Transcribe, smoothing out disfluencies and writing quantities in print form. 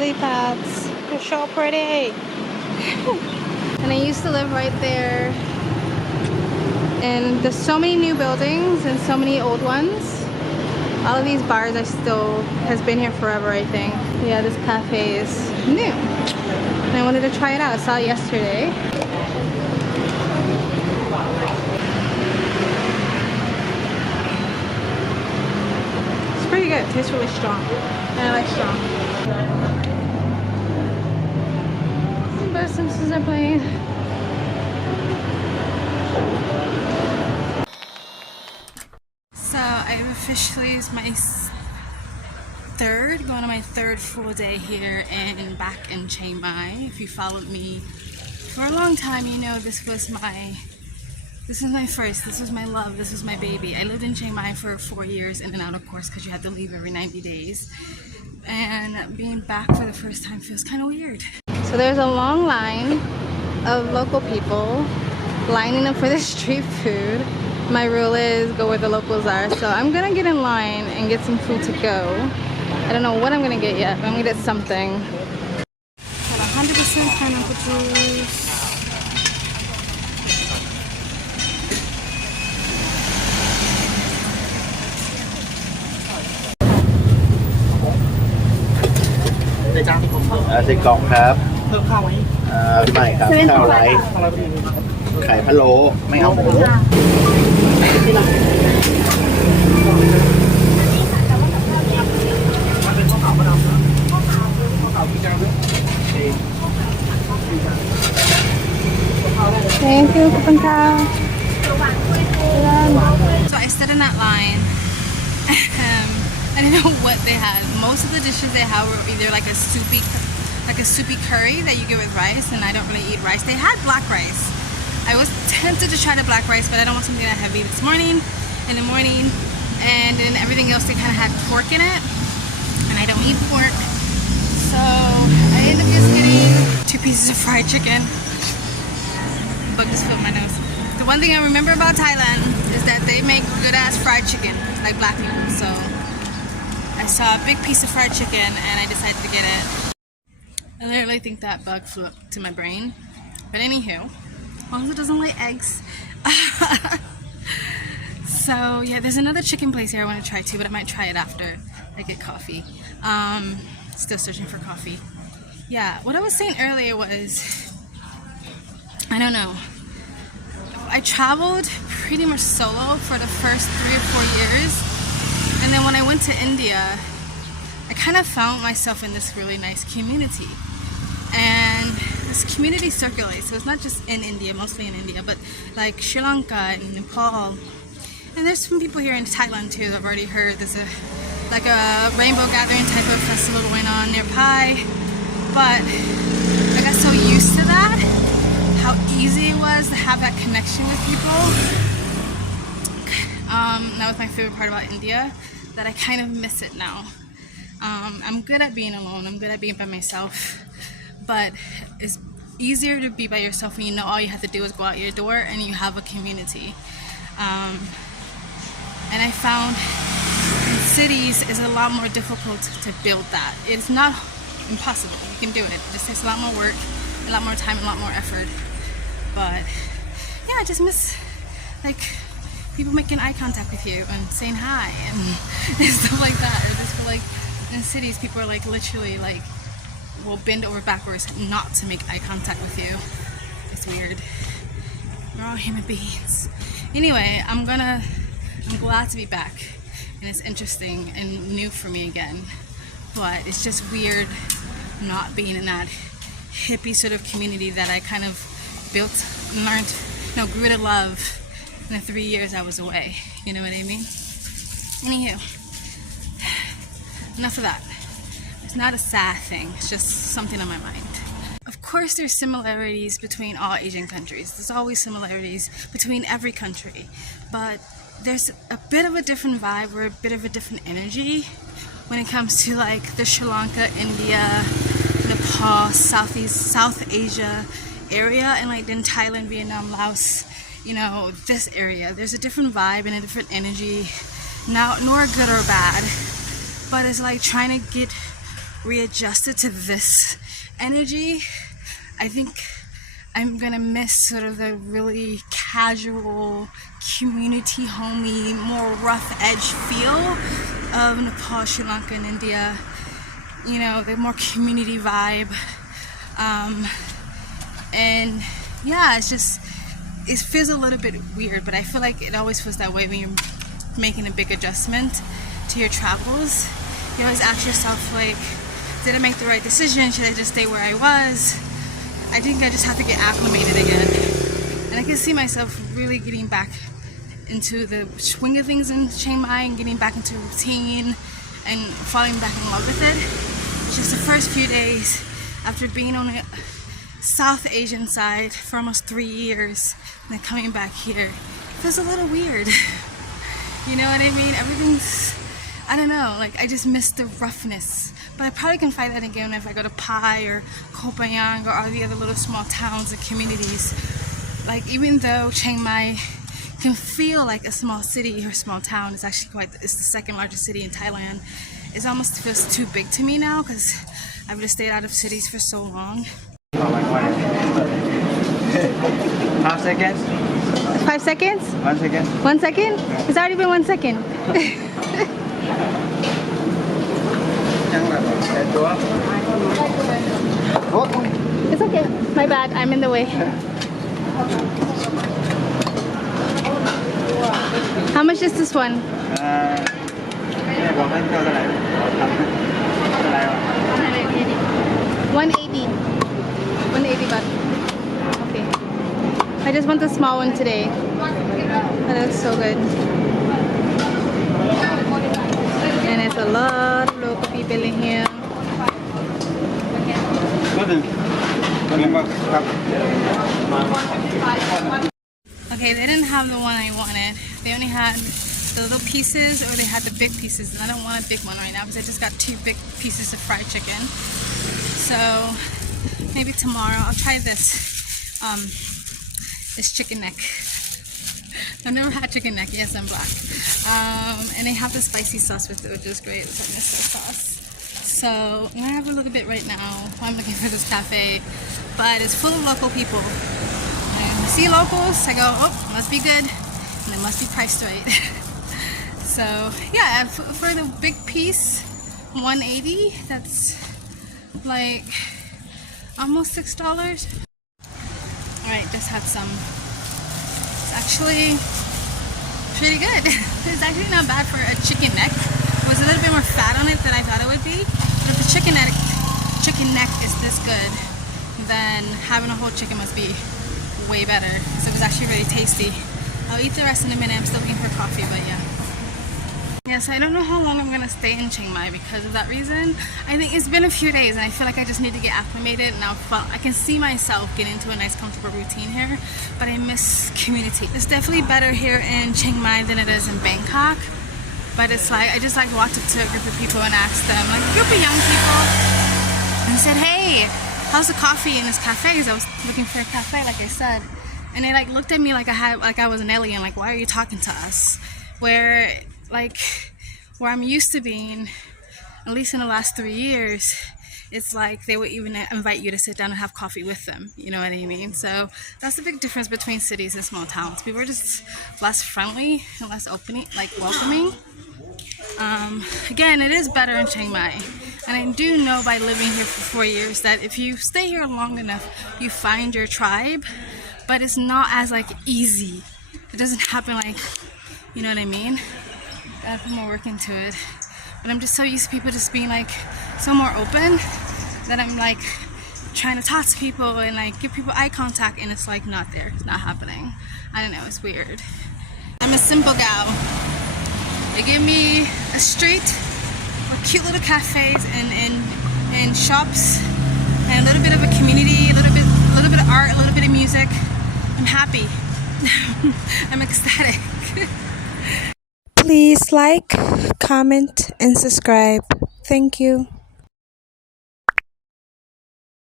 lily pads. They're so pretty. And I used to live right there. And there's so many new buildings and so many old ones. All of these bars has been here forever, I think. Yeah, this cafe is new. And I wanted to try it out. I saw it yesterday. It's pretty good. It tastes really strong. And I like strong. But Simpsons are playing. So I've officially is my going on my third full day here and back in Chiang Mai. If you followed me for a long time, you know this was my first, this was my love, this was my baby. I lived in Chiang Mai for 4 years in and out, of course, because you had to leave every 90 days. And being back for the first time feels kind of weird. So there's a long line of local people lining up for the street food. My rule is go where the locals are, so I'm gonna get in line and get some food to go. I don't know what I'm gonna get yet, but I'm gonna get something. Got 100% pineapple juice.ไส้กรอกครับไม่ครับข้าวไรไข่พะโล้ไม่เอาหมูThank you, So I stood in that line. I didn't know what they had. Most of the dishes they had were either like a soupy curry that you get with rice, and I don't really eat rice. They had black rice. I was tempted to try the black rice, but I don't want something that heavy in the morning. And then everything else, they kind of had pork in it, and I don't eat pork. So I ended up just getting 2 pieces of fried chicken. Bug just filled my nose. The one thing I remember about Thailand is that they make good ass fried chicken, like black people. So I saw a big piece of fried chicken and I decided to get it. I literally think that bug flew up to my brain. But anywho, as long as it doesn't lay eggs. So yeah, there's another chicken place here I want to try too, but I might try it after I get coffee. Still searching for coffee. Yeah, what I was saying earlier was, I don't know. I traveled pretty much solo for the first 3 or 4 years. And then when I went to India, I kind of found myself in this really nice community. And this community circulates, so it's not just in India, mostly in India, but like Sri Lanka and Nepal. And there's some people here in Thailand too. I've already heard there's a rainbow gathering type of festival going on near Pai. But I got so used to that, how easy it was to have that connection with people. That was my favorite part about India, that I kind of miss it now. I'm good at being alone, I'm good at being by myself, but it's easier to be by yourself when you know all you have to do is go out your door and you have a community. And I found in cities it's a lot more difficult to build that. It's not impossible, you can do it. It just takes a lot more work, a lot more time, a lot more effort. But yeah, I just miss like people making eye contact with you and saying hi and stuff like that. I just feel like in cities people are like literally like will bend over backwards not to make eye contact with you. It's weird. We're all human beings. Anyway, I'm glad to be back, and it's interesting and new for me again. But it's just weird not being in that hippie sort of community that I kind of built and learned, grew to love in the 3 years I was away. You know what I mean? Anywho, enough of that. It's not a sad thing, it's just something on my mind. Of course there's similarities between all Asian countries. There's always similarities between every country. But there's a bit of a different vibe or a bit of a different energy when it comes to like the Sri Lanka, India, Nepal, South Asia area, and like in Thailand, Vietnam, Laos, this area. There's a different vibe and a different energy, nor good or bad, but it's like trying to get readjusted to this energy, I think I'm gonna miss sort of the really casual, community homey, more rough edge feel of Nepal, Sri Lanka, and India. You know, the more community vibe. And yeah, it feels a little bit weird, but I feel like it always feels that way when you're making a big adjustment to your travels. You always ask yourself, like, did I make the right decision? Should I just stay where I was? I think I just have to get acclimated again. And I can see myself really getting back into the swing of things in Chiang Mai and getting back into routine and falling back in love with it. It's just the first few days after being on the South Asian side for almost 3 years and then coming back here, it feels a little weird. You know what I mean? Everything's, I don't know, like I just miss the roughness. But I probably can find that again if I go to Pai or Koh Phangan or all the other little small towns and communities. Like even though Chiang Mai can feel like a small city or small town, it's actually it's the second largest city in Thailand. It almost feels too big to me now because I've just stayed out of cities for so long. 5 seconds. 5 seconds? 1 second. 1 second? It's already been 1 second. It's okay. My bad. I'm in the way. How much is this one? 180. 180 baht. Okay. I just want the small one today. That looks so good. And it's a lot of local people in here. Okay, they didn't have the one I wanted. They only had the little pieces or they had the big pieces, and I don't want a big one right now because I just got 2 big pieces of fried chicken. So maybe tomorrow I'll try this chicken neck. I've never had chicken neck. Yes, I'm black. And they have the spicy sauce with it, which is great. It's like miso sauce. So I'm gonna have a little bit right now while I'm looking for this cafe, but it's full of local people. And I see locals, I go, oh, must be good, and it must be priced right. So yeah, for the big piece, 180. That's like almost $6. Alright, just had some. It's actually pretty good. It's actually not bad for a chicken neck. It was a little bit more fat on it than I thought it would be. But if the chicken neck is this good, then having a whole chicken must be way better. So it was actually really tasty. I'll eat the rest in a minute. I'm still looking for coffee, but yeah. Yes, I don't know how long I'm gonna stay in Chiang Mai because of that reason. I think it's been a few days and I feel like I just need to get acclimated. Now I can see myself getting into a nice comfortable routine here, but I miss community. It's definitely better here in Chiang Mai than it is in Bangkok. But it's like, I just like walked up to a group of people and asked them, like a group of young people, and said, hey, how's the coffee in this cafe? Because I was looking for a cafe, like I said. And they like looked at me like I was an alien, like why are you talking to us? Where I'm used to being, at least in the last 3 years, it's like they would even invite you to sit down and have coffee with them. You know what I mean? So that's the big difference between cities and small towns. People are just less friendly and less opening, like welcoming. Again, it is better in Chiang Mai. And I do know by living here for 4 years that if you stay here long enough, you find your tribe, but it's not as like easy. It doesn't happen like, you know what I mean? Gotta put more work into it. But I'm just so used to people just being like so more open that I'm like trying to talk to people and like give people eye contact, and it's like not there. It's not happening. I don't know, it's weird. I'm a simple gal. They give me a street with cute little cafes and shops and a little bit of a community, a little bit of art, a little bit of music. I'm happy. I'm ecstatic. Please like, comment, and subscribe. Thank you.